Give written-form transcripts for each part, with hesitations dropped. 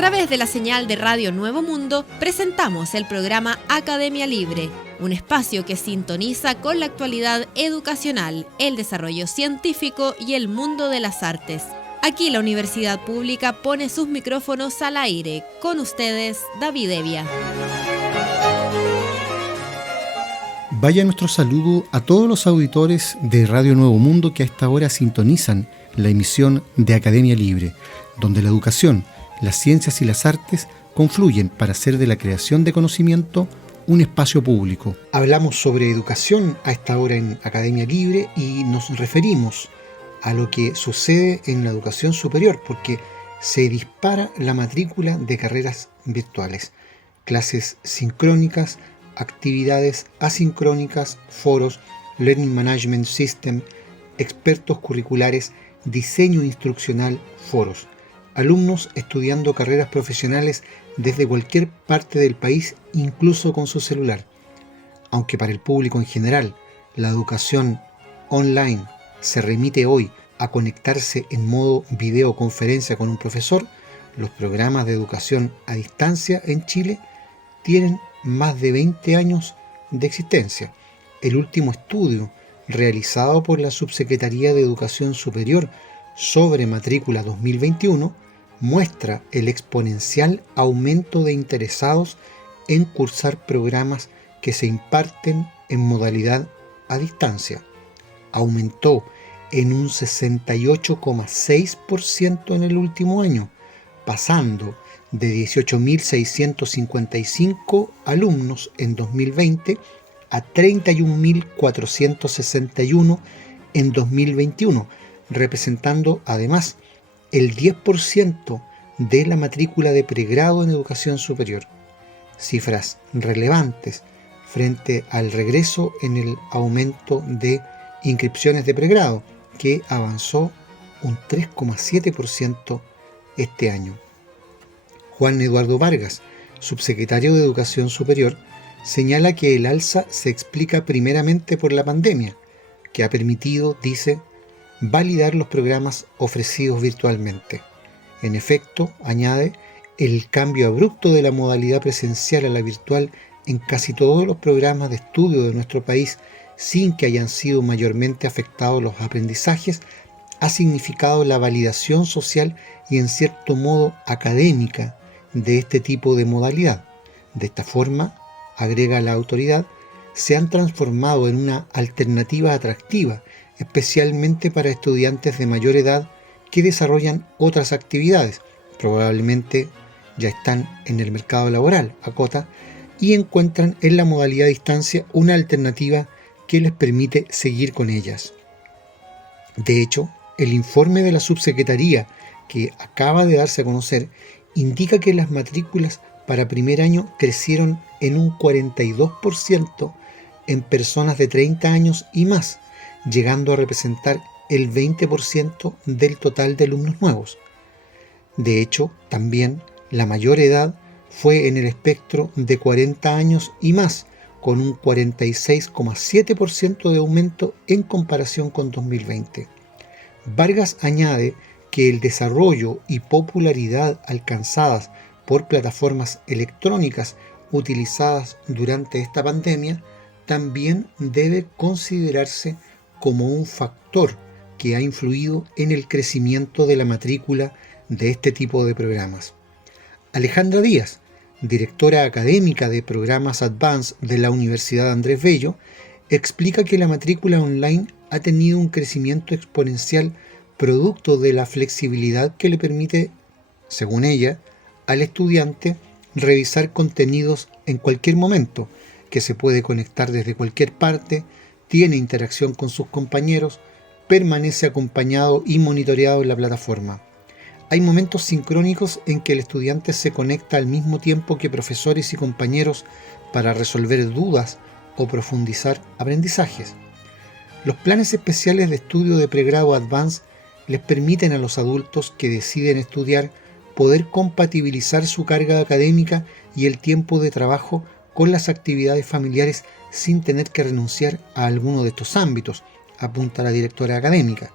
través de la señal de Radio Nuevo Mundo, presentamos el programa Academia Libre, un espacio que sintoniza con la actualidad educacional, el desarrollo científico y el mundo de las artes. Aquí la Universidad Pública pone sus micrófonos al aire. Con ustedes, David Evia. Vaya nuestro saludo a todos los auditores de Radio Nuevo Mundo que a esta hora sintonizan la emisión de Academia Libre, donde la educación, las ciencias y las artes confluyen para hacer de la creación de conocimiento un espacio público. Hablamos sobre educación a esta hora en Academia Libre y nos referimos a lo que sucede en la educación superior, porque se dispara la matrícula de carreras virtuales, clases sincrónicas, actividades asincrónicas, foros, Learning Management System, expertos curriculares, diseño instruccional, foros. Alumnos estudiando carreras profesionales desde cualquier parte del país, incluso con su celular. Aunque para el público en general, la educación online se remite hoy a conectarse en modo videoconferencia con un profesor, los programas de educación a distancia en Chile tienen más de 20 años de existencia. El último estudio realizado por la Subsecretaría de Educación Superior sobre matrícula 2021 muestra el exponencial aumento de interesados en cursar programas que se imparten en modalidad a distancia. Aumentó en un 68,6% en el último año, pasando de 18.655 alumnos en 2020 a 31.461 en 2021, representando además el 10% de la matrícula de pregrado en educación superior. Cifras relevantes frente al regreso en el aumento de inscripciones de pregrado, que avanzó un 3,7% este año. Juan Eduardo Vargas, subsecretario de Educación Superior, señala que el alza se explica primeramente por la pandemia, que ha permitido, dice, validar los programas ofrecidos virtualmente. En efecto, añade, el cambio abrupto de la modalidad presencial a la virtual en casi todos los programas de estudio de nuestro país, sin que hayan sido mayormente afectados los aprendizajes, ha significado la validación social y en cierto modo académica de este tipo de modalidad. De esta forma, agrega la autoridad, se han transformado en una alternativa atractiva, especialmente para estudiantes de mayor edad que desarrollan otras actividades, probablemente ya están en el mercado laboral, acota, y encuentran en la modalidad a distancia una alternativa que les permite seguir con ellas. De hecho, el informe de la subsecretaría que acaba de darse a conocer indica que las matrículas para primer año crecieron en un 42% en personas de 30 años y más, llegando a representar el 20% del total de alumnos nuevos. De hecho, también la mayor edad fue en el espectro de 40 años y más, con un 46,7% de aumento en comparación con 2020. Vargas añade que el desarrollo y popularidad alcanzadas por plataformas electrónicas utilizadas durante esta pandemia también debe considerarse como un factor que ha influido en el crecimiento de la matrícula de este tipo de programas. Alejandra Díaz, directora académica de programas Advanced de la Universidad Andrés Bello, explica que la matrícula online ha tenido un crecimiento exponencial producto de la flexibilidad que le permite, según ella, al estudiante revisar contenidos en cualquier momento, que se puede conectar desde cualquier parte, tiene interacción con sus compañeros, permanece acompañado y monitoreado en la plataforma. Hay momentos sincrónicos en que el estudiante se conecta al mismo tiempo que profesores y compañeros para resolver dudas o profundizar aprendizajes. Los planes especiales de estudio de pregrado Advanced les permiten a los adultos que deciden estudiar poder compatibilizar su carga académica y el tiempo de trabajo con las actividades familiares sin tener que renunciar a alguno de estos ámbitos, apunta la directora académica,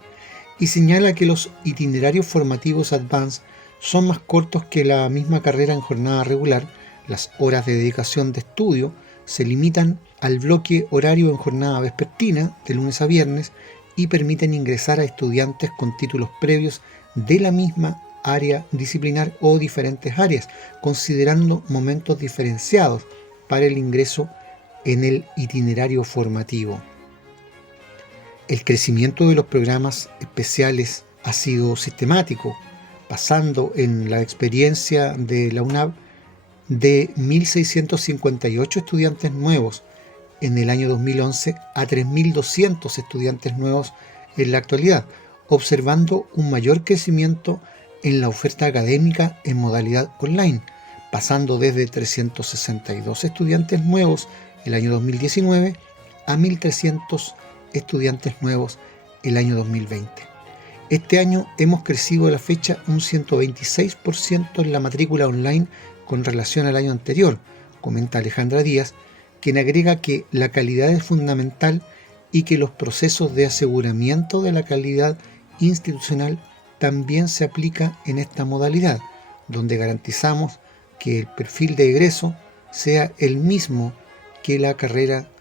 y señala que los itinerarios formativos Advanced son más cortos que la misma carrera en jornada regular. Las horas de dedicación de estudio se limitan al bloque horario en jornada vespertina, de lunes a viernes, y permiten ingresar a estudiantes con títulos previos de la misma área disciplinar o diferentes áreas, considerando momentos diferenciados para el ingreso en el itinerario formativo. El crecimiento de los programas especiales ha sido sistemático, pasando en la experiencia de la UNAV de 1.658 estudiantes nuevos en el año 2011 a 3.200 estudiantes nuevos en la actualidad, observando un mayor crecimiento en la oferta académica en modalidad online, pasando desde 362 estudiantes nuevos el año 2019 a 1.300 estudiantes nuevos el año 2020. Este año hemos crecido a la fecha un 126% en la matrícula online con relación al año anterior, comenta Alejandra Díaz, quien agrega que la calidad es fundamental y que los procesos de aseguramiento de la calidad institucional también se aplica en esta modalidad, donde garantizamos que el perfil de egreso sea el mismo que la carrera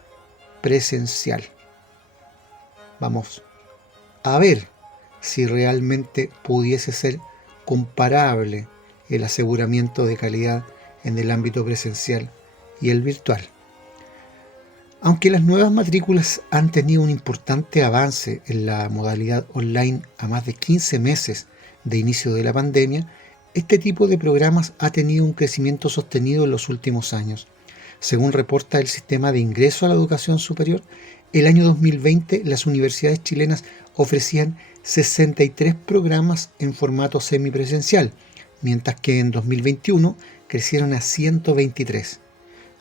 presencial. Vamos a ver si realmente pudiese ser comparable el aseguramiento de calidad en el ámbito presencial y el virtual. Aunque las nuevas matrículas han tenido un importante avance en la modalidad online a más de 15 meses de inicio de la pandemia, este tipo de programas ha tenido un crecimiento sostenido en los últimos años. Según reporta el Sistema de Ingreso a la Educación Superior, el año 2020 las universidades chilenas ofrecían 63 programas en formato semipresencial, mientras que en 2021 crecieron a 123.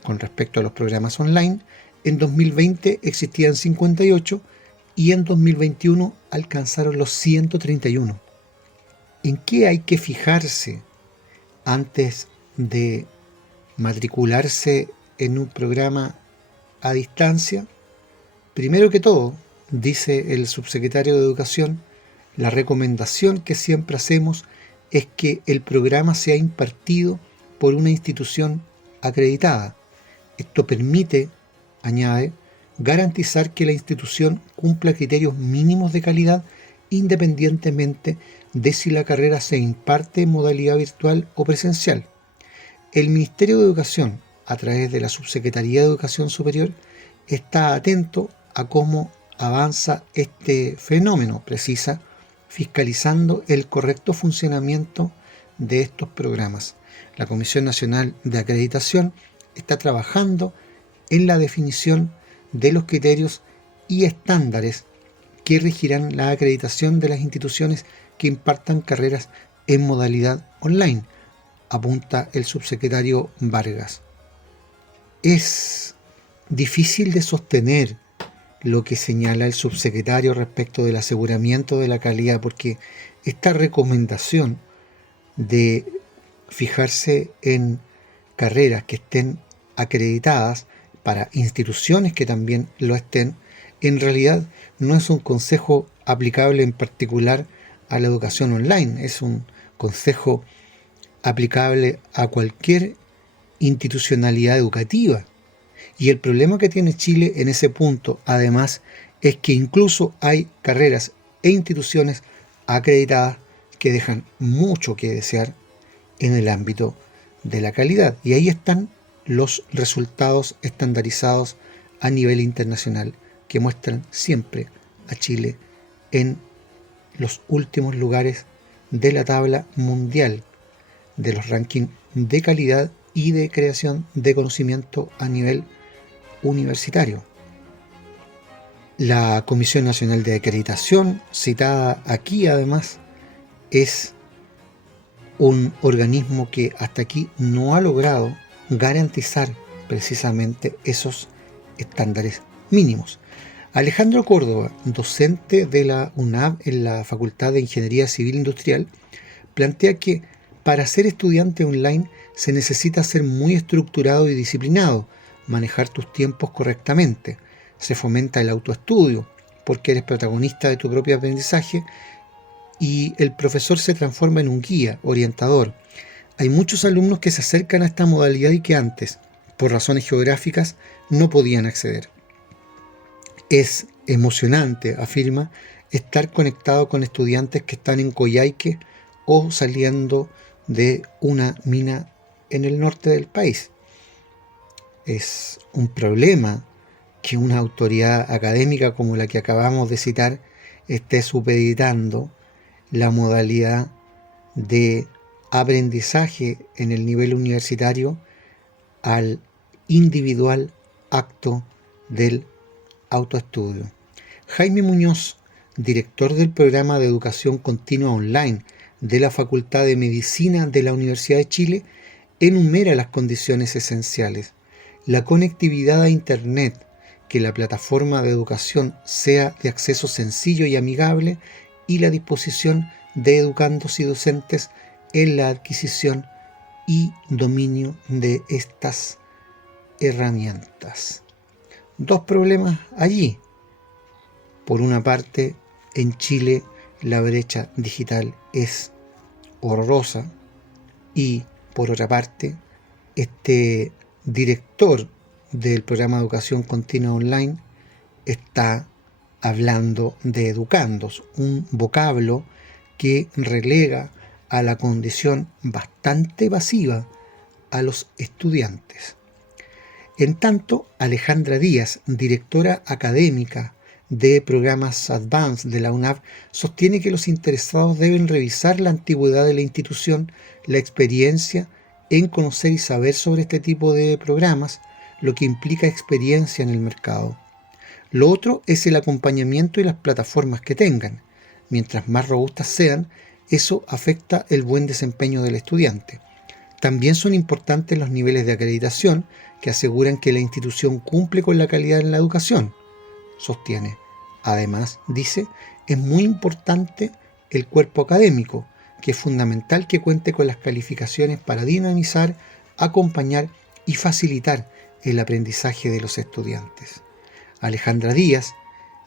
Con respecto a los programas online, en 2020 existían 58 y en 2021 alcanzaron los 131. ¿En qué hay que fijarse antes de matricularse en un programa a distancia? Primero que todo, dice el subsecretario de Educación, la recomendación que siempre hacemos es que el programa sea impartido por una institución acreditada. Esto permite, añade, garantizar que la institución cumpla criterios mínimos de calidad independientemente de si la carrera se imparte en modalidad virtual o presencial. El Ministerio de Educación, a través de la Subsecretaría de Educación Superior, está atento a cómo avanza este fenómeno, precisa, fiscalizando el correcto funcionamiento de estos programas. La Comisión Nacional de Acreditación está trabajando en la definición de los criterios y estándares que regirán la acreditación de las instituciones que impartan carreras en modalidad online, apunta el subsecretario Vargas. Es difícil de sostener lo que señala el subsecretario respecto del aseguramiento de la calidad, porque esta recomendación de fijarse en carreras que estén acreditadas para instituciones que también lo estén, en realidad no es un consejo aplicable en particular a la educación online, es un consejo aplicable a cualquier institucionalidad educativa. Y el problema que tiene Chile en ese punto, además, es que incluso hay carreras e instituciones acreditadas que dejan mucho que desear en el ámbito de la calidad. Y ahí están los resultados estandarizados a nivel internacional que muestran siempre a Chile en los últimos lugares de la tabla mundial de los rankings de calidad y de creación de conocimiento a nivel universitario. La Comisión Nacional de Acreditación, citada aquí además, es un organismo que hasta aquí no ha logrado garantizar precisamente esos estándares mínimos. Alejandro Córdoba, docente de la UNAV en la Facultad de Ingeniería Civil Industrial, plantea que para ser estudiante online se necesita ser muy estructurado y disciplinado, manejar tus tiempos correctamente. Se fomenta el autoestudio, porque eres protagonista de tu propio aprendizaje y el profesor se transforma en un guía, orientador. Hay muchos alumnos que se acercan a esta modalidad y que antes, por razones geográficas, no podían acceder. Es emocionante, afirma, estar conectado con estudiantes que están en Coyhaique o saliendo de una mina en el norte del país. Es un problema que una autoridad académica como la que acabamos de citar esté supeditando la modalidad de aprendizaje en el nivel universitario al individual acto del autoestudio. Jaime Muñoz, director del programa de educación continua online de la Facultad de Medicina de la Universidad de Chile, enumera las condiciones esenciales: la conectividad a Internet, que la plataforma de educación sea de acceso sencillo y amigable, y la disposición de educandos y docentes en la adquisición y dominio de estas herramientas. Dos problemas allí. Por una parte, en Chile la brecha digital es horrorosa, y por otra parte, este director del programa de educación continua online está hablando de educandos, un vocablo que relega a la condición bastante pasiva a los estudiantes. En tanto, Alejandra Díaz, directora académica de programas Advanced de la UNAV, sostiene que los interesados deben revisar la antigüedad de la institución, la experiencia en conocer y saber sobre este tipo de programas, lo que implica experiencia en el mercado. Lo otro es el acompañamiento y las plataformas que tengan. Mientras más robustas sean, eso afecta el buen desempeño del estudiante. También son importantes los niveles de acreditación que aseguran que la institución cumple con la calidad en la educación, sostiene. Además, dice, es muy importante el cuerpo académico, que es fundamental que cuente con las calificaciones para dinamizar, acompañar y facilitar el aprendizaje de los estudiantes. Alejandra Díaz,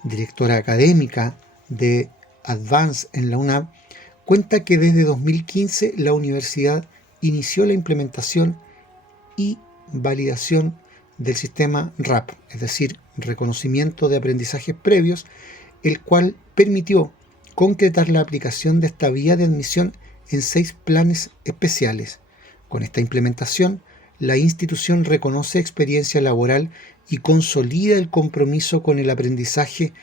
directora académica de Advance en la UNAV, cuenta que desde 2015 la universidad inició la implementación y validación del sistema RAP, es decir, reconocimiento de aprendizajes previos, el cual permitió concretar la aplicación de esta vía de admisión en 6 planes especiales. Con esta implementación, la institución reconoce experiencia laboral y consolida el compromiso con el aprendizaje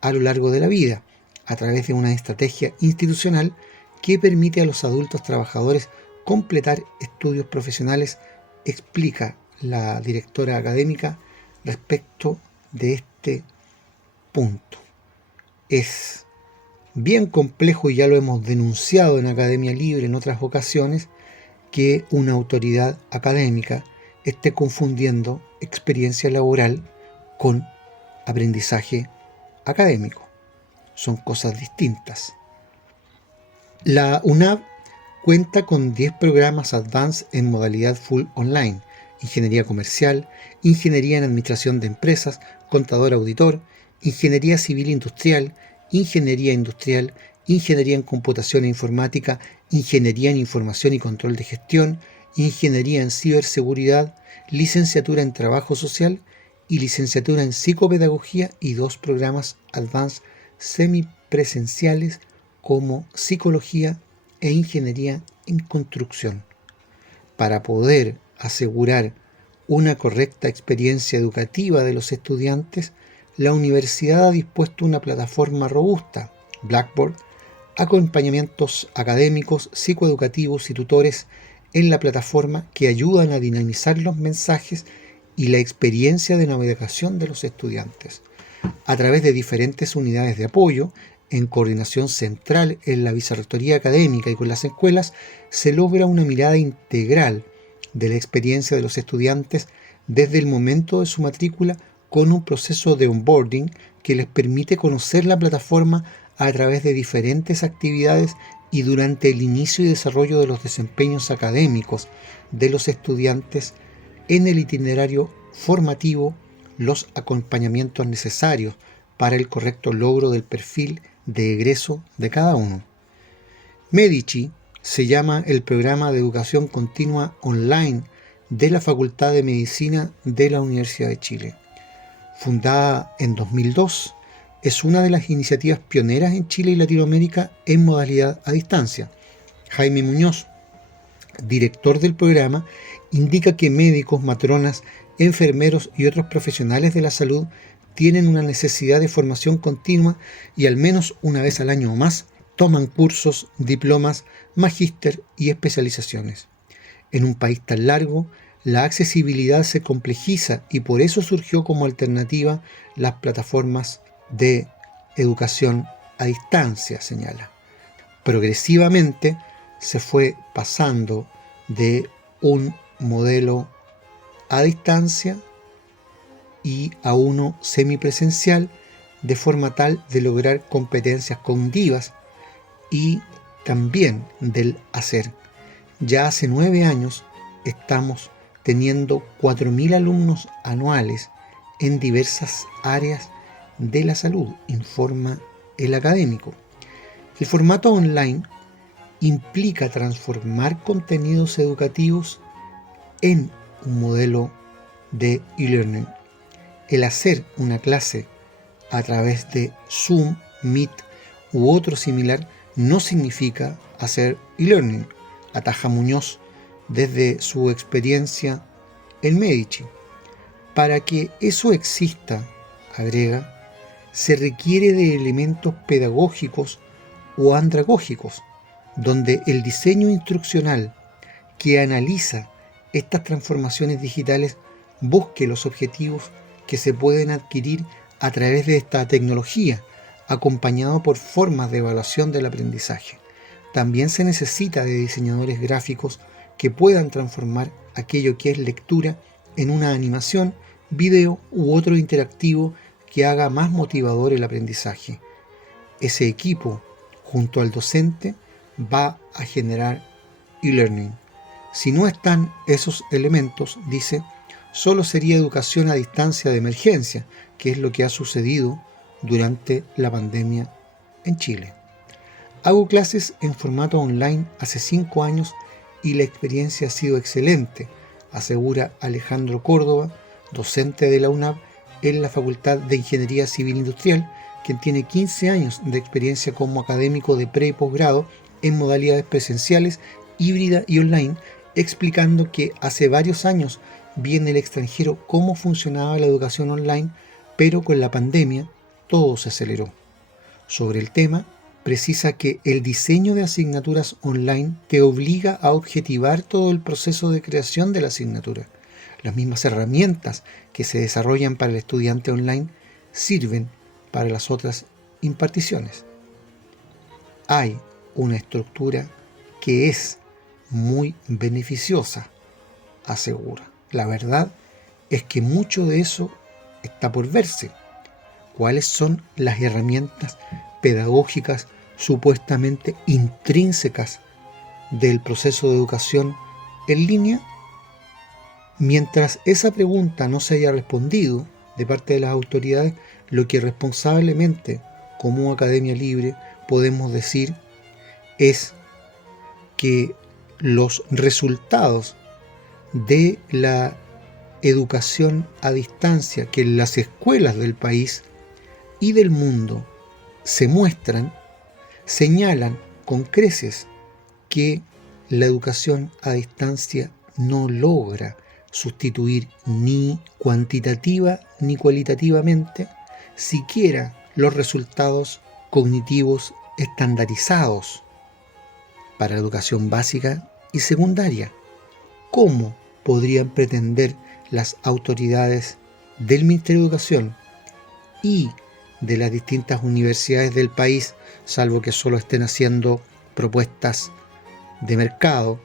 a lo largo de la vida, a través de una estrategia institucional que permite a los adultos trabajadores completar estudios profesionales, explica la directora académica respecto de este punto. Es bien complejo, y ya lo hemos denunciado en Academia Libre en otras ocasiones, que una autoridad académica esté confundiendo experiencia laboral con aprendizaje académico. Son cosas distintas. La UNAV cuenta con 10 programas Advanced en modalidad full online: Ingeniería Comercial, Ingeniería en Administración de Empresas, Contador Auditor, Ingeniería Civil Industrial, Ingeniería Industrial, Ingeniería en Computación e Informática, Ingeniería en Información y Control de Gestión, Ingeniería en Ciberseguridad, Licenciatura en Trabajo Social y Licenciatura en Psicopedagogía, y 2 programas Advanced semipresenciales como Psicología e Ingeniería en Construcción. Para poder asegurar una correcta experiencia educativa de los estudiantes, la universidad ha dispuesto una plataforma robusta, Blackboard, acompañamientos académicos, psicoeducativos y tutores en la plataforma que ayudan a dinamizar los mensajes y la experiencia de navegación de los estudiantes. A través de diferentes unidades de apoyo, en coordinación central en la vicerrectoría académica y con las escuelas, se logra una mirada integral de la experiencia de los estudiantes desde el momento de su matrícula, con un proceso de onboarding que les permite conocer la plataforma a través de diferentes actividades y durante el inicio y desarrollo de los desempeños académicos de los estudiantes, en el itinerario formativo, los acompañamientos necesarios para el correcto logro del perfil de egreso de cada uno. Medici se llama el programa de educación continua online de la Facultad de Medicina de la Universidad de Chile. Fundada en 2002, es una de las iniciativas pioneras en Chile y Latinoamérica en modalidad a distancia. Jaime Muñoz, director del programa, indica que médicos, matronas, enfermeros y otros profesionales de la salud tienen una necesidad de formación continua y al menos una vez al año o más toman cursos, diplomas, magíster y especializaciones. En un país tan largo, la accesibilidad se complejiza y por eso surgió como alternativa las plataformas de educación a distancia, señala. Progresivamente se fue pasando de un modelo a distancia y a uno semipresencial de forma tal de lograr competencias cognitivas y también del hacer. Ya hace 9 años estamos teniendo 4.000 alumnos anuales en diversas áreas de la salud, informa el académico. El formato online implica transformar contenidos educativos en un modelo de e-learning. El hacer una clase a través de Zoom, Meet u otro similar no significa hacer e-learning, ataja Muñoz desde su experiencia en Medici. Para que eso exista, agrega, se requiere de elementos pedagógicos o andragógicos, donde el diseño instruccional que analiza estas transformaciones digitales busque los objetivos que se pueden adquirir a través de esta tecnología, acompañado por formas de evaluación del aprendizaje. También se necesita de diseñadores gráficos que puedan transformar aquello que es lectura en una animación, video u otro interactivo que haga más motivador el aprendizaje. Ese equipo, junto al docente, va a generar e-learning. Si no están esos elementos, dice, solo sería educación a distancia de emergencia, que es lo que ha sucedido durante la pandemia en Chile. Hago clases en formato online hace 5 años y la experiencia ha sido excelente, asegura Alejandro Córdoba, docente de la UNAV en la Facultad de Ingeniería Civil Industrial, quien tiene 15 años de experiencia como académico de pre y posgrado en modalidades presenciales, híbrida y online, explicando que hace varios años vi en el extranjero cómo funcionaba la educación online, pero con la pandemia todo se aceleró. Sobre el tema, precisa que el diseño de asignaturas online te obliga a objetivar todo el proceso de creación de la asignatura. Las mismas herramientas que se desarrollan para el estudiante online sirven para las otras imparticiones. Hay una estructura que es muy beneficiosa, asegura. La verdad es que mucho de eso está por verse. ¿Cuáles son las herramientas pedagógicas supuestamente intrínsecas del proceso de educación en línea? Mientras esa pregunta no se haya respondido de parte de las autoridades, lo que responsablemente, como Academia Libre, podemos decir es que los resultados de la educación a distancia que en las escuelas del país y del mundo se muestran, señalan con creces que la educación a distancia no logra sustituir ni cuantitativa ni cualitativamente siquiera los resultados cognitivos estandarizados para la educación básica y secundaria. ¿Cómo podrían pretender las autoridades del Ministerio de Educación y de las distintas universidades del país, salvo que solo estén haciendo propuestas de mercado,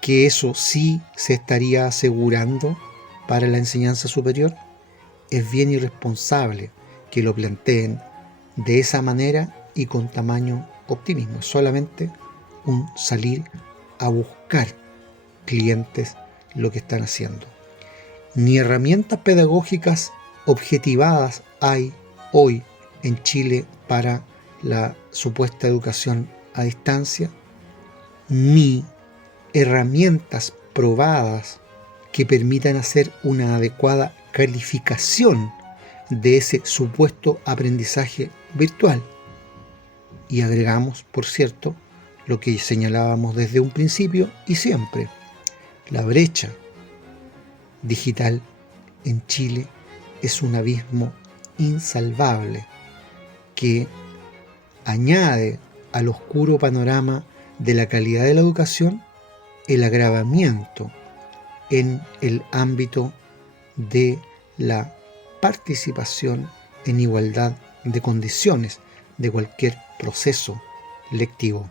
que eso sí se estaría asegurando para la enseñanza superior? Es bien irresponsable que lo planteen de esa manera y con tamaño optimismo. Es solamente un salir a buscar clientes lo que están haciendo. Ni herramientas pedagógicas objetivadas hay hoy en Chile para la supuesta educación a distancia, ni herramientas probadas que permitan hacer una adecuada calificación de ese supuesto aprendizaje virtual. Y agregamos, por cierto, lo que señalábamos desde un principio y siempre: la brecha digital en Chile es un abismo insalvable que añade al oscuro panorama de la calidad de la educación el agravamiento en el ámbito de la participación en igualdad de condiciones de cualquier proceso lectivo.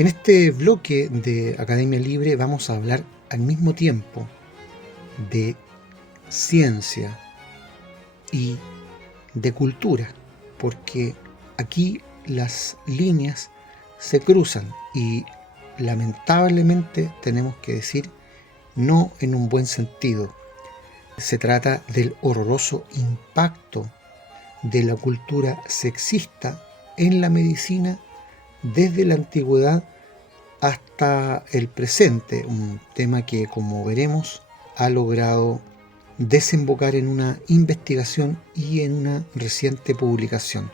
En este bloque de Academia Libre vamos a hablar al mismo tiempo de ciencia y de cultura, porque aquí las líneas se cruzan y lamentablemente tenemos que decir no en un buen sentido. Se trata del horroroso impacto de la cultura sexista en la medicina desde la antigüedad hasta el presente, un tema que, como veremos, ha logrado desembocar en una investigación y en una reciente publicación.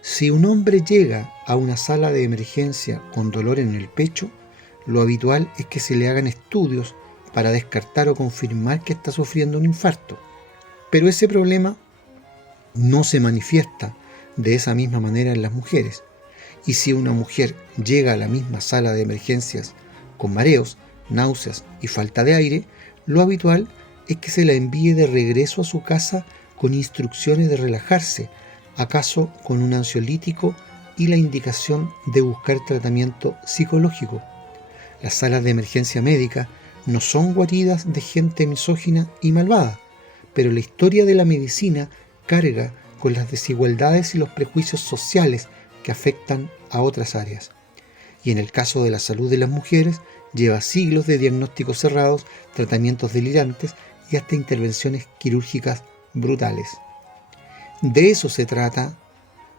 Si un hombre llega a una sala de emergencia con dolor en el pecho, lo habitual es que se le hagan estudios para descartar o confirmar que está sufriendo un infarto. Pero ese problema no se manifiesta de esa misma manera en las mujeres. Y si una mujer llega a la misma sala de emergencias con mareos, náuseas y falta de aire, lo habitual es que se la envíe de regreso a su casa con instrucciones de relajarse, acaso con un ansiolítico y la indicación de buscar tratamiento psicológico. Las salas de emergencia médica no son guaridas de gente misógina y malvada, pero la historia de la medicina carga con las desigualdades y los prejuicios sociales que afectan a otras áreas. Y en el caso de la salud de las mujeres, lleva siglos de diagnósticos cerrados, tratamientos delirantes y hasta intervenciones quirúrgicas brutales. De eso se trata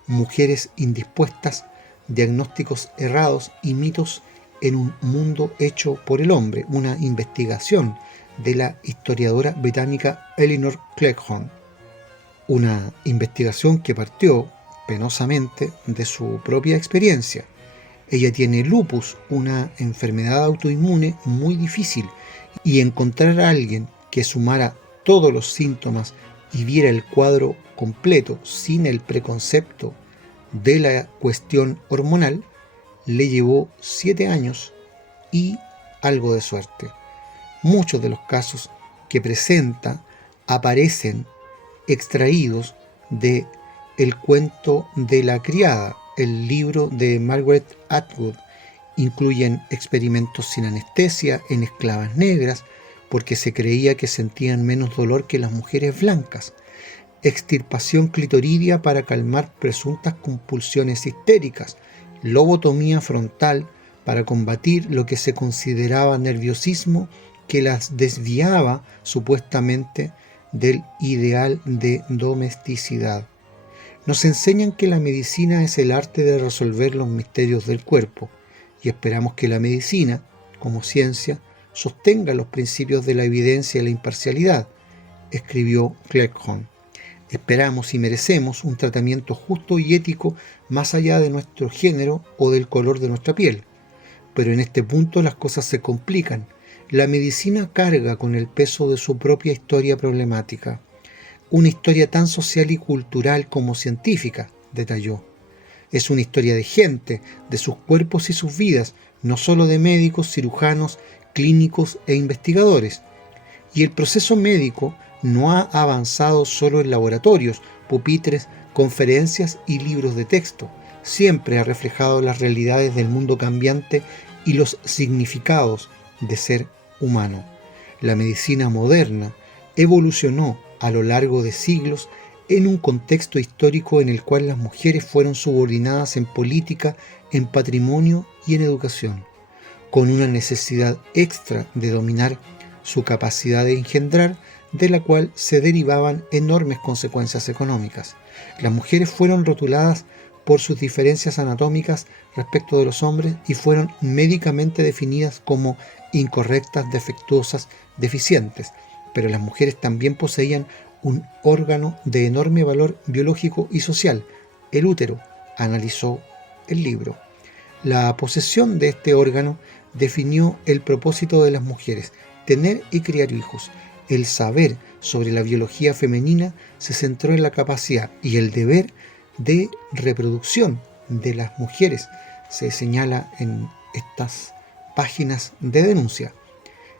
Mujeres indispuestas, diagnósticos errados y mitos en un mundo hecho por el hombre, una investigación de la historiadora británica Eleanor Cleghorn. Una investigación que partió penosamente de su propia experiencia. Ella tiene lupus, una enfermedad autoinmune muy difícil, y encontrar a alguien que sumara todos los síntomas y viera el cuadro completo sin el preconcepto de la cuestión hormonal, le llevó 7 años y algo de suerte. Muchos de los casos que presenta aparecen extraídos de El cuento de la criada, el libro de Margaret Atwood. Incluyen experimentos sin anestesia en esclavas negras, porque se creía que sentían menos dolor que las mujeres blancas, extirpación clitoridia para calmar presuntas compulsiones histéricas, lobotomía frontal para combatir lo que se consideraba nerviosismo que las desviaba supuestamente del ideal de domesticidad. Nos enseñan que la medicina es el arte de resolver los misterios del cuerpo, y esperamos que la medicina, como ciencia, sostenga los principios de la evidencia y la imparcialidad, escribió Cleghorn. Esperamos y merecemos un tratamiento justo y ético más allá de nuestro género o del color de nuestra piel. Pero en este punto las cosas se complican. La medicina carga con el peso de su propia historia problemática. Una historia tan social y cultural como científica, detalló. Es una historia de gente, de sus cuerpos y sus vidas, no solo de médicos, cirujanos, clínicos e investigadores. Y el proceso médico no ha avanzado solo en laboratorios, pupitres, conferencias y libros de texto. Siempre ha reflejado las realidades del mundo cambiante y los significados de ser humano. La medicina moderna evolucionó a lo largo de siglos en un contexto histórico en el cual las mujeres fueron subordinadas en política, en patrimonio y en educación, con una necesidad extra de dominar su capacidad de engendrar, de la cual se derivaban enormes consecuencias económicas. Las mujeres fueron rotuladas por sus diferencias anatómicas respecto de los hombres y fueron médicamente definidas como incorrectas, defectuosas, deficientes, pero las mujeres también poseían un órgano de enorme valor biológico y social, el útero, analizó el libro. La posesión de este órgano definió el propósito de las mujeres, tener y criar hijos. El saber sobre la biología femenina se centró en la capacidad y el deber de reproducción de las mujeres, se señala en estas páginas de denuncia.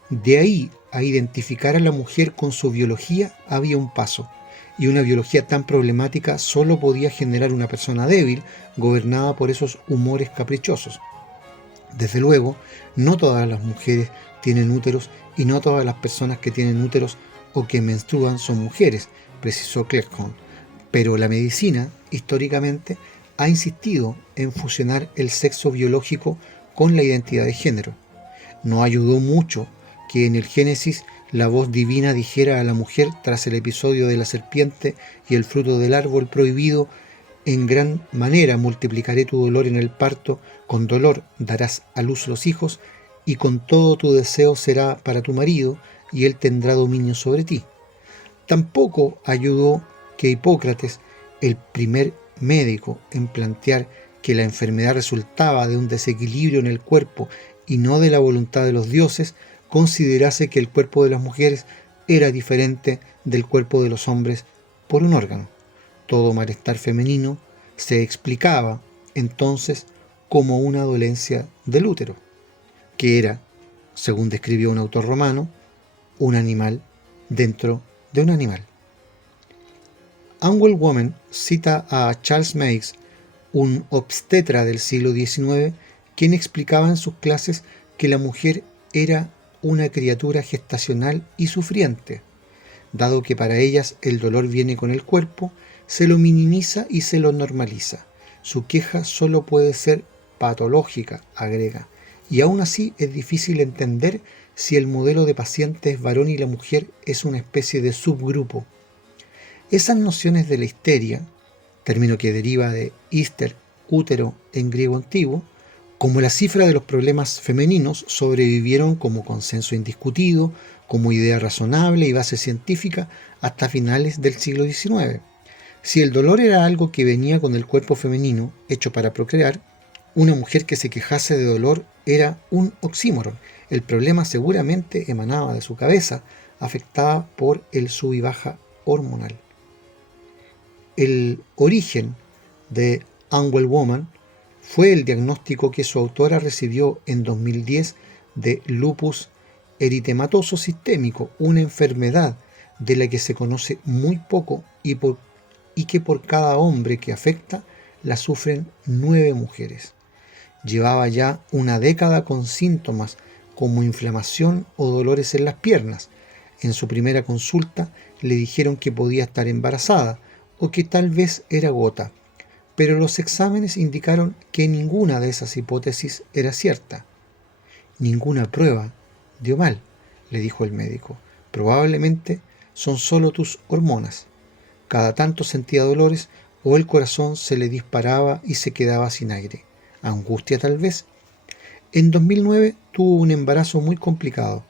De ahí a identificar a la mujer con su biología había un paso, y una biología tan problemática solo podía generar una persona débil, gobernada por esos humores caprichosos. Desde luego, no todas las mujeres tienen úteros y no todas las personas que tienen úteros o que menstruan son mujeres, precisó Cleghorn, pero la medicina, históricamente, ha insistido en fusionar el sexo biológico con la identidad de género. No ayudó mucho que en el Génesis la voz divina dijera a la mujer tras el episodio de la serpiente y el fruto del árbol prohibido: en gran manera multiplicaré tu dolor en el parto, con dolor darás a luz los hijos, y con todo tu deseo será para tu marido, y él tendrá dominio sobre ti. Tampoco ayudó que Hipócrates, el primer médico en plantear que la enfermedad resultaba de un desequilibrio en el cuerpo y no de la voluntad de los dioses, considerase que el cuerpo de las mujeres era diferente del cuerpo de los hombres por un órgano. Todo malestar femenino se explicaba entonces como una dolencia del útero, que era, según describió un autor romano, un animal dentro de un animal. Angell Woman cita a Charles Meigs, un obstetra del siglo XIX, quien explicaba en sus clases que la mujer era una criatura gestacional y sufriente. Dado que para ellas el dolor viene con el cuerpo, se lo minimiza y se lo normaliza. Su queja solo puede ser patológica, agrega, y aún así es difícil entender si el modelo de paciente es varón y la mujer es una especie de subgrupo. Esas nociones de la histeria, término que deriva de hister, útero en griego antiguo, como la cifra de los problemas femeninos, sobrevivieron como consenso indiscutido, como idea razonable y base científica hasta finales del siglo XIX. Si el dolor era algo que venía con el cuerpo femenino, hecho para procrear, una mujer que se quejase de dolor era un oxímoron. El problema seguramente emanaba de su cabeza, afectada por el sub y baja hormonal. El origen de Angell Woman fue el diagnóstico que su autora recibió en 2010 de lupus eritematoso sistémico, una enfermedad de la que se conoce muy poco y que por cada hombre que afecta la sufren 9 mujeres. Llevaba ya una década con síntomas como inflamación o dolores en las piernas. En su primera consulta le dijeron que podía estar embarazada o que tal vez era gota, pero los exámenes indicaron que ninguna de esas hipótesis era cierta. Ninguna prueba dio mal, le dijo el médico. Probablemente son solo tus hormonas. Cada tanto sentía dolores o el corazón se le disparaba y se quedaba sin aire. Angustia tal vez. En 2009 tuvo un embarazo muy complicado.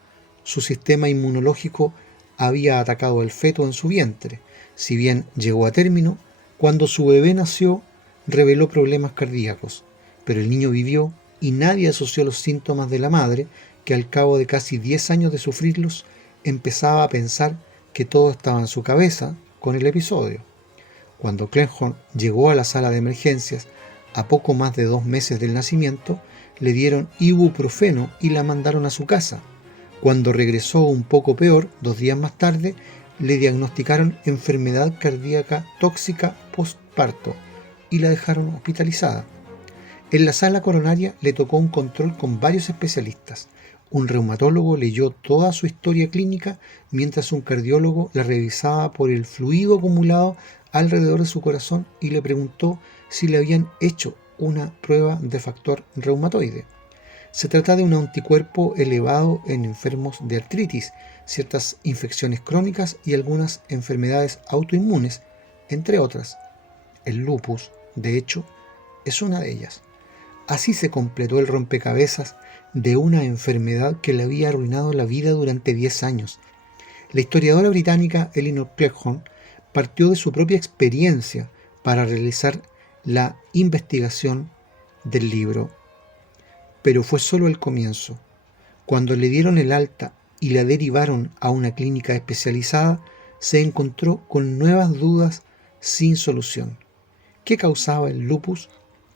Su sistema inmunológico había atacado al feto en su vientre. Si bien llegó a término, cuando su bebé nació reveló problemas cardíacos, pero el niño vivió y nadie asoció los síntomas de la madre, que al cabo de casi 10 años de sufrirlos empezaba a pensar que todo estaba en su cabeza con el episodio. Cuando Cleghorn llegó a la sala de emergencias a poco más de 2 meses del nacimiento, le dieron ibuprofeno y la mandaron a su casa. Cuando regresó un poco peor, 2 días más tarde, le diagnosticaron enfermedad cardíaca tóxica postparto y la dejaron hospitalizada. En la sala coronaria le tocó un control con varios especialistas. Un reumatólogo leyó toda su historia clínica mientras un cardiólogo la revisaba por el fluido acumulado alrededor de su corazón y le preguntó si le habían hecho una prueba de factor reumatoide. Se trata de un anticuerpo elevado en enfermos de artritis, ciertas infecciones crónicas y algunas enfermedades autoinmunes, entre otras. El lupus, de hecho, es una de ellas. Así se completó el rompecabezas de una enfermedad que le había arruinado la vida durante 10 años. La historiadora británica Eleanor Cleghorn partió de su propia experiencia para realizar la investigación del libro. Pero fue solo el comienzo. Cuando le dieron el alta y la derivaron a una clínica especializada, se encontró con nuevas dudas sin solución. ¿Qué causaba el lupus?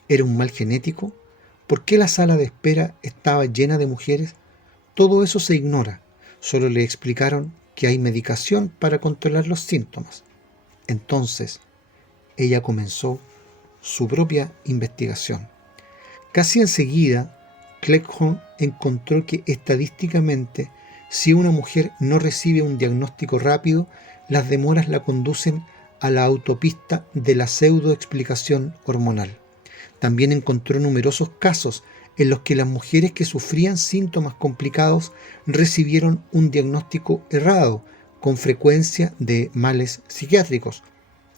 ¿Era un mal genético? ¿Por qué la sala de espera estaba llena de mujeres? Todo eso se ignora. Solo le explicaron que hay medicación para controlar los síntomas. Entonces, ella comenzó su propia investigación. Casi enseguida, Cleghorn encontró que estadísticamente, si una mujer no recibe un diagnóstico rápido, las demoras la conducen a la autopista de la pseudoexplicación hormonal. También encontró numerosos casos en los que las mujeres que sufrían síntomas complicados recibieron un diagnóstico errado, con frecuencia de males psiquiátricos,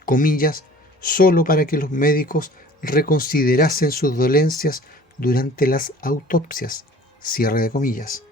comillas, solo para que los médicos reconsiderasen sus dolencias durante las autopsias, cierre de comillas.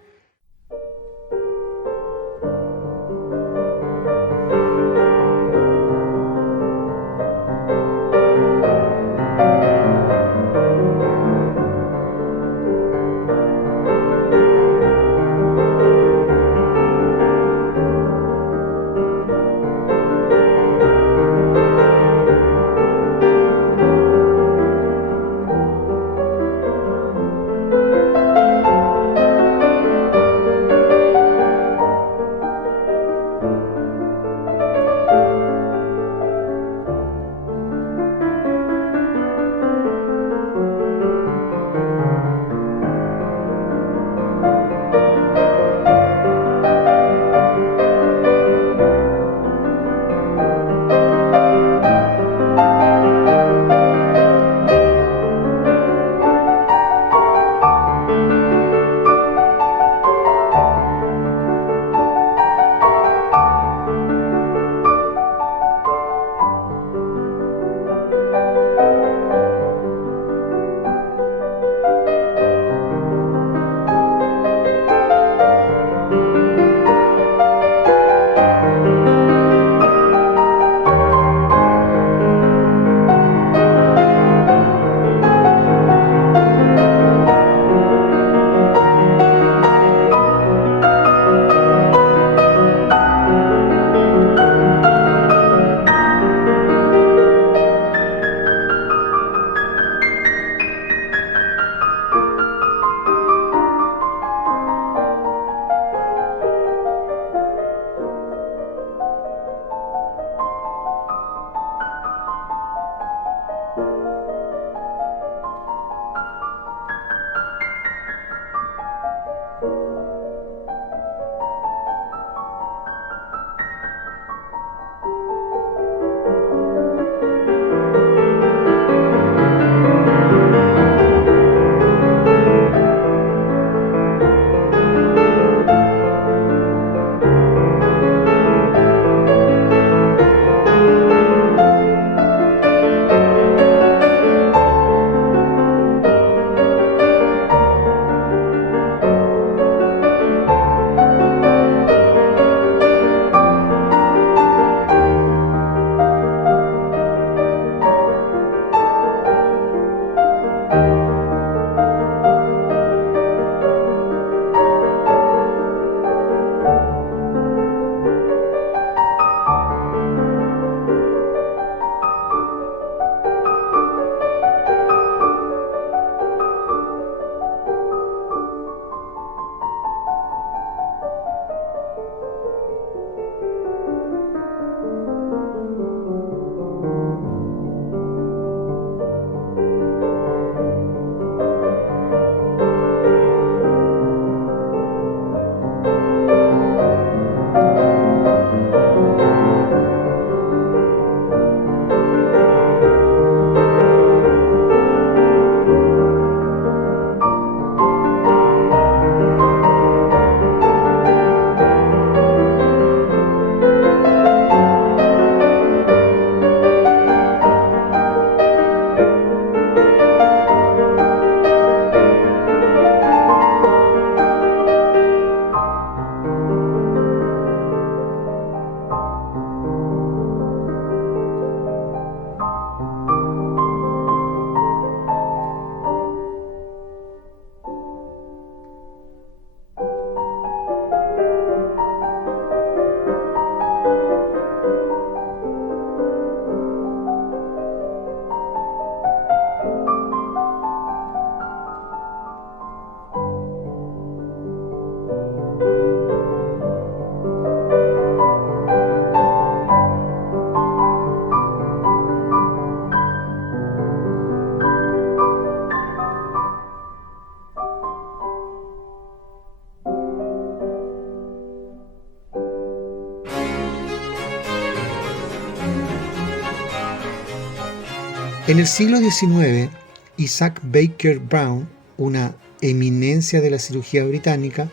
En el siglo XIX, Isaac Baker Brown, una eminencia de la cirugía británica,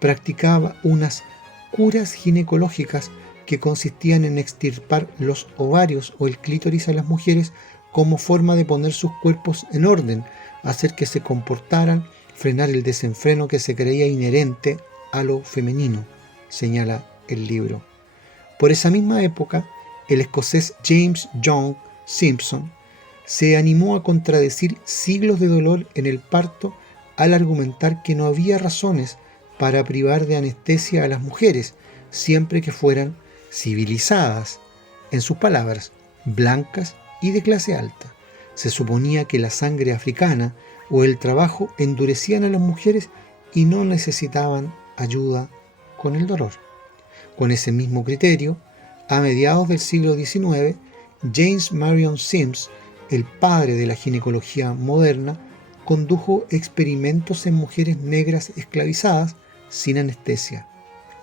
practicaba unas curas ginecológicas que consistían en extirpar los ovarios o el clítoris a las mujeres como forma de poner sus cuerpos en orden, hacer que se comportaran, frenar el desenfreno que se creía inherente a lo femenino, señala el libro. Por esa misma época, el escocés James Young Simpson se animó a contradecir siglos de dolor en el parto al argumentar que no había razones para privar de anestesia a las mujeres, siempre que fueran civilizadas, en sus palabras, blancas y de clase alta. Se suponía que la sangre africana o el trabajo endurecían a las mujeres y no necesitaban ayuda con el dolor. Con ese mismo criterio, a mediados del siglo XIX, James Marion Sims, el padre de la ginecología moderna, condujo experimentos en mujeres negras esclavizadas sin anestesia,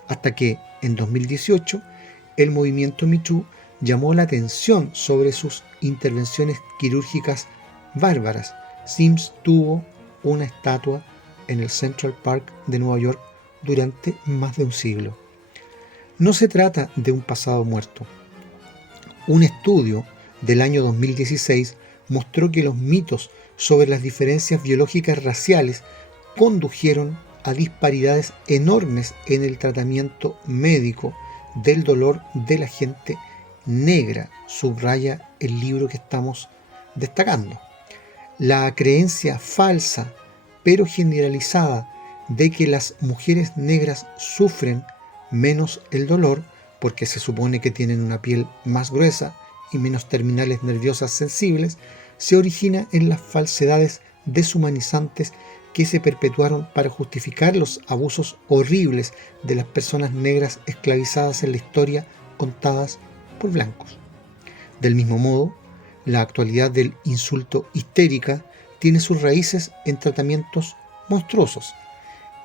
hasta que, en 2018, el movimiento Me Too llamó la atención sobre sus intervenciones quirúrgicas bárbaras. Sims tuvo una estatua en el Central Park de Nueva York durante más de un siglo. No se trata de un pasado muerto. Un estudio del año 2016 mostró que los mitos sobre las diferencias biológicas raciales condujeron a disparidades enormes en el tratamiento médico del dolor de la gente negra, subraya el libro que estamos destacando. La creencia falsa, pero generalizada, de que las mujeres negras sufren menos el dolor porque se supone que tienen una piel más gruesa y menos terminales nerviosas sensibles, se origina en las falsedades deshumanizantes que se perpetuaron para justificar los abusos horribles de las personas negras esclavizadas en la historia contadas por blancos. Del mismo modo, la actualidad del insulto histérica tiene sus raíces en tratamientos monstruosos.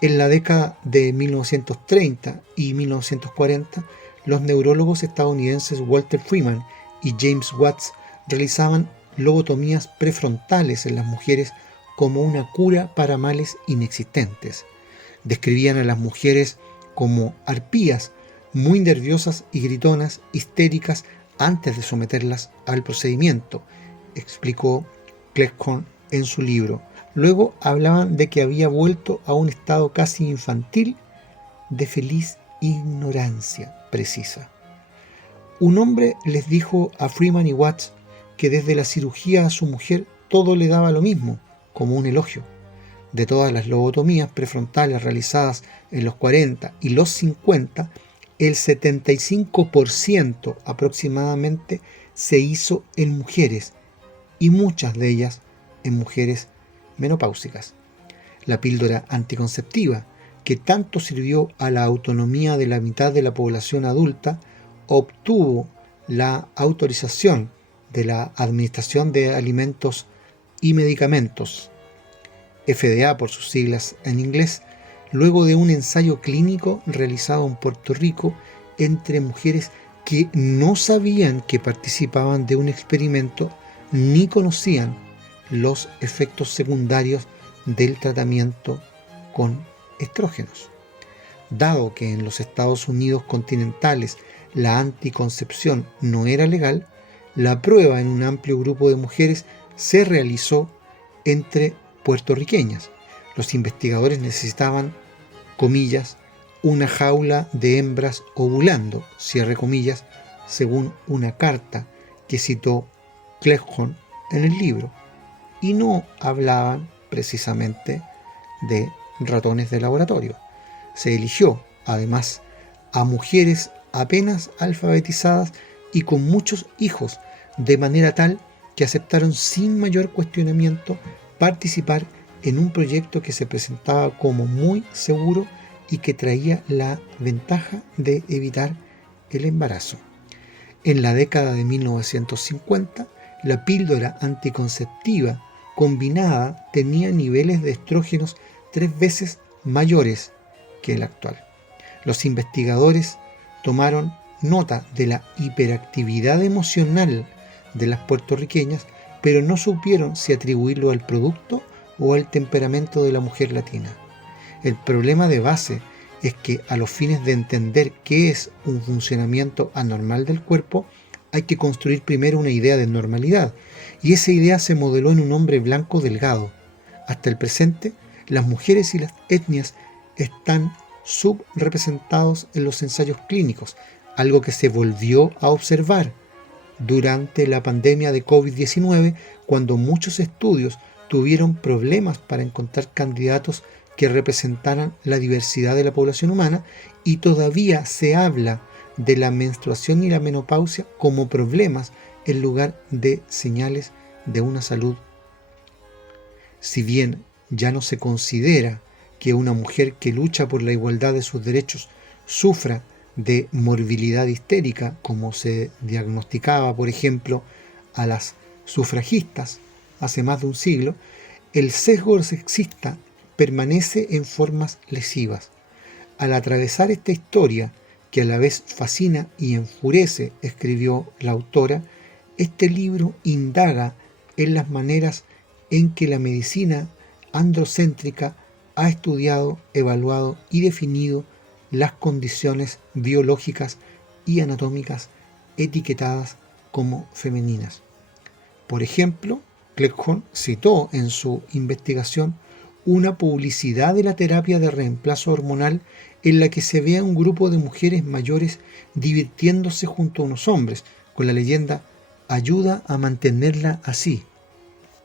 En la década de 1930 y 1940, los neurólogos estadounidenses Walter Freeman y James Watts realizaban lobotomías prefrontales en las mujeres como una cura para males inexistentes. Describían a las mujeres como arpías, muy nerviosas y gritonas, histéricas, antes de someterlas al procedimiento, explicó Cleghorn en su libro. Luego hablaban de que había vuelto a un estado casi infantil de feliz ignorancia precisa. Un hombre les dijo a Freeman y Watts que desde la cirugía a su mujer todo le daba lo mismo, como un elogio. De todas las lobotomías prefrontales realizadas en los 40 y los 50, el 75% aproximadamente se hizo en mujeres, y muchas de ellas en mujeres menopáusicas. La píldora anticonceptiva, que tanto sirvió a la autonomía de la mitad de la población adulta, obtuvo la autorización de la Administración de Alimentos y Medicamentos, FDA por sus siglas en inglés, luego de un ensayo clínico realizado en Puerto Rico entre mujeres que no sabían que participaban de un experimento ni conocían los efectos secundarios del tratamiento con estrógenos. Dado que en los Estados Unidos continentales la anticoncepción no era legal, la prueba en un amplio grupo de mujeres se realizó entre puertorriqueñas. Los investigadores necesitaban, comillas, una jaula de hembras ovulando, cierre comillas, según una carta que citó Cleghorn en el libro, y no hablaban precisamente de ratones de laboratorio. Se eligió, además, a mujeres apenas alfabetizadas y con muchos hijos, de manera tal que aceptaron sin mayor cuestionamiento participar en un proyecto que se presentaba como muy seguro y que traía la ventaja de evitar el embarazo. En la década de 1950, la píldora anticonceptiva combinada tenía niveles de estrógenos 3 veces mayores que el actual. Los investigadores tomaron nota de la hiperactividad emocional de las puertorriqueñas pero no supieron si atribuirlo al producto o al temperamento de la mujer latina. El problema de base es que a los fines de entender qué es un funcionamiento anormal del cuerpo, hay que construir primero una idea de normalidad, y esa idea se modeló en un hombre blanco delgado. Hasta el presente, las mujeres y las etnias están subrepresentados en los ensayos clínicos, algo que se volvió a observar durante la pandemia de COVID-19, cuando muchos estudios tuvieron problemas para encontrar candidatos que representaran la diversidad de la población humana, y todavía se habla de la menstruación y la menopausia como problemas en lugar de señales de una salud. Si bien ya no se considera que una mujer que lucha por la igualdad de sus derechos sufra de morbilidad histérica, como se diagnosticaba, por ejemplo, a las sufragistas hace más de un siglo, el sesgo sexista permanece en formas lesivas. Al atravesar esta historia, que a la vez fascina y enfurece, escribió la autora, este libro indaga en las maneras en que la medicina androcéntrica ha estudiado, evaluado y definido las condiciones biológicas y anatómicas etiquetadas como femeninas. Por ejemplo, Cleghorn citó en su investigación una publicidad de la terapia de reemplazo hormonal en la que se ve a un grupo de mujeres mayores divirtiéndose junto a unos hombres, con la leyenda «ayuda a mantenerla así».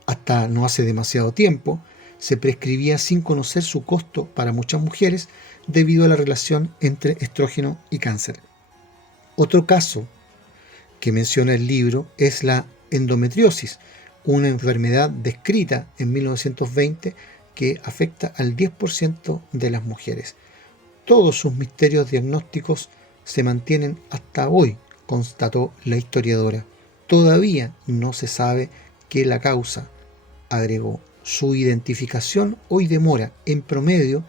Hasta no hace demasiado tiempo, se prescribía sin conocer su costo para muchas mujeres debido a la relación entre estrógeno y cáncer. Otro caso que menciona el libro es la endometriosis, una enfermedad descrita en 1920 que afecta al 10% de las mujeres. Todos sus misterios diagnósticos se mantienen hasta hoy, constató la historiadora. Todavía no se sabe qué la causa, agregó. Su identificación hoy demora, en promedio,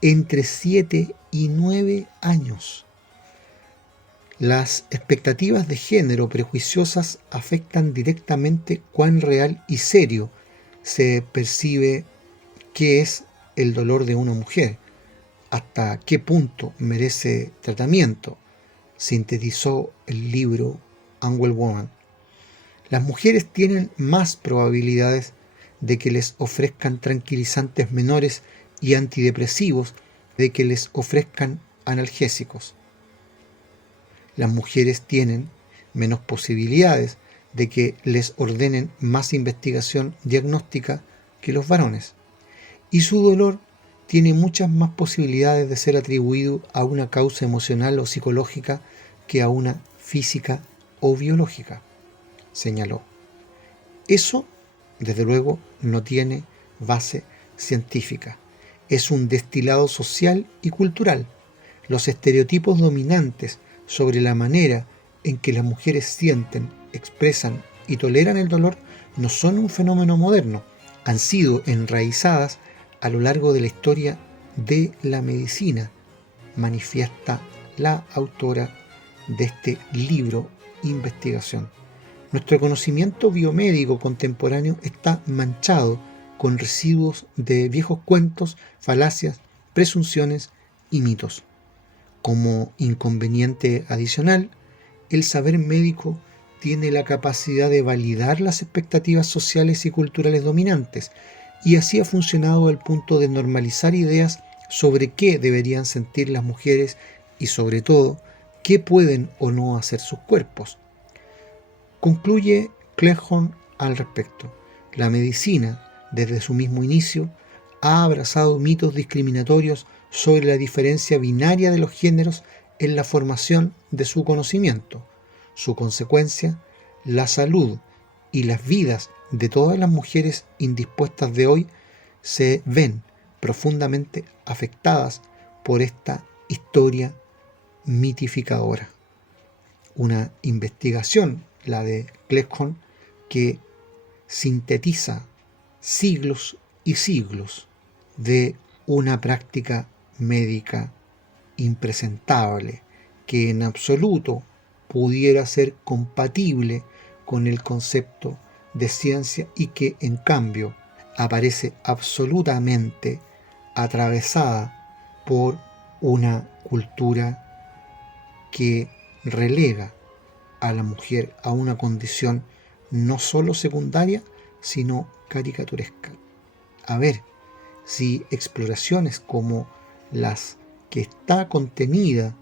entre 7 y 9 años. Las expectativas de género prejuiciosas afectan directamente cuán real y serio se percibe qué es el dolor de una mujer, hasta qué punto merece tratamiento, sintetizó el libro Angel Woman. Las mujeres tienen más probabilidades de que les ofrezcan tranquilizantes menores y antidepresivos de que les ofrezcan analgésicos. Las mujeres tienen menos posibilidades de que les ordenen más investigación diagnóstica que los varones. Y su dolor tiene muchas más posibilidades de ser atribuido a una causa emocional o psicológica que a una física o biológica, señaló. Eso, desde luego, no tiene base científica. Es un destilado social y cultural. Los estereotipos dominantes sobre la manera en que las mujeres sienten, expresan y toleran el dolor no son un fenómeno moderno. Han sido enraizadas a lo largo de la historia de la medicina, manifiesta la autora de este libro Investigación. Nuestro conocimiento biomédico contemporáneo está manchado con residuos de viejos cuentos, falacias, presunciones y mitos. Como inconveniente adicional, el saber médico tiene la capacidad de validar las expectativas sociales y culturales dominantes, y así ha funcionado al punto de normalizar ideas sobre qué deberían sentir las mujeres y, sobre todo, qué pueden o no hacer sus cuerpos. Concluye Cleghorn al respecto. La medicina, desde su mismo inicio, ha abrazado mitos discriminatorios sobre la diferencia binaria de los géneros en la formación de su conocimiento. Su consecuencia, la salud y las vidas de todas las mujeres indispuestas de hoy se ven profundamente afectadas por esta historia mitificadora. Una investigación, la de Cleghorn, que sintetiza siglos y siglos de una práctica médica impresentable que en absoluto pudiera ser compatible con el concepto de ciencia y que en cambio aparece absolutamente atravesada por una cultura que relega a la mujer a una condición no solo secundaria, sino caricaturesca. A ver si exploraciones como las que está contenida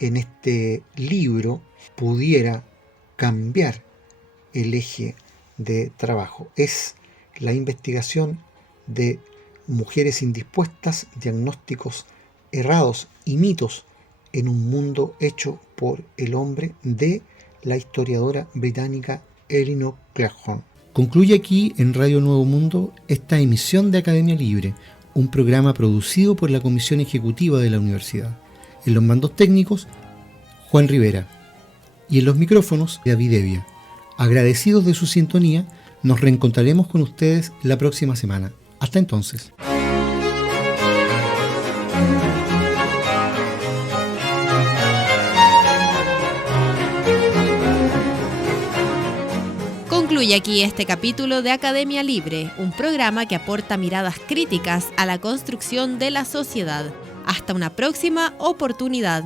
en este libro pudiera cambiar el eje de trabajo. Es la investigación de mujeres indispuestas, diagnósticos errados y mitos en un mundo hecho por el hombre, de la historiadora británica Elinor Claghorn. Concluye aquí en Radio Nuevo Mundo esta emisión de Academia Libre, un programa producido por la Comisión Ejecutiva de la Universidad. En los mandos técnicos, Juan Rivera, y en los micrófonos, David Evia. Agradecidos de su sintonía, nos reencontraremos con ustedes la próxima semana. Hasta entonces. Concluye aquí este capítulo de Academia Libre, un programa que aporta miradas críticas a la construcción de la sociedad. Hasta una próxima oportunidad.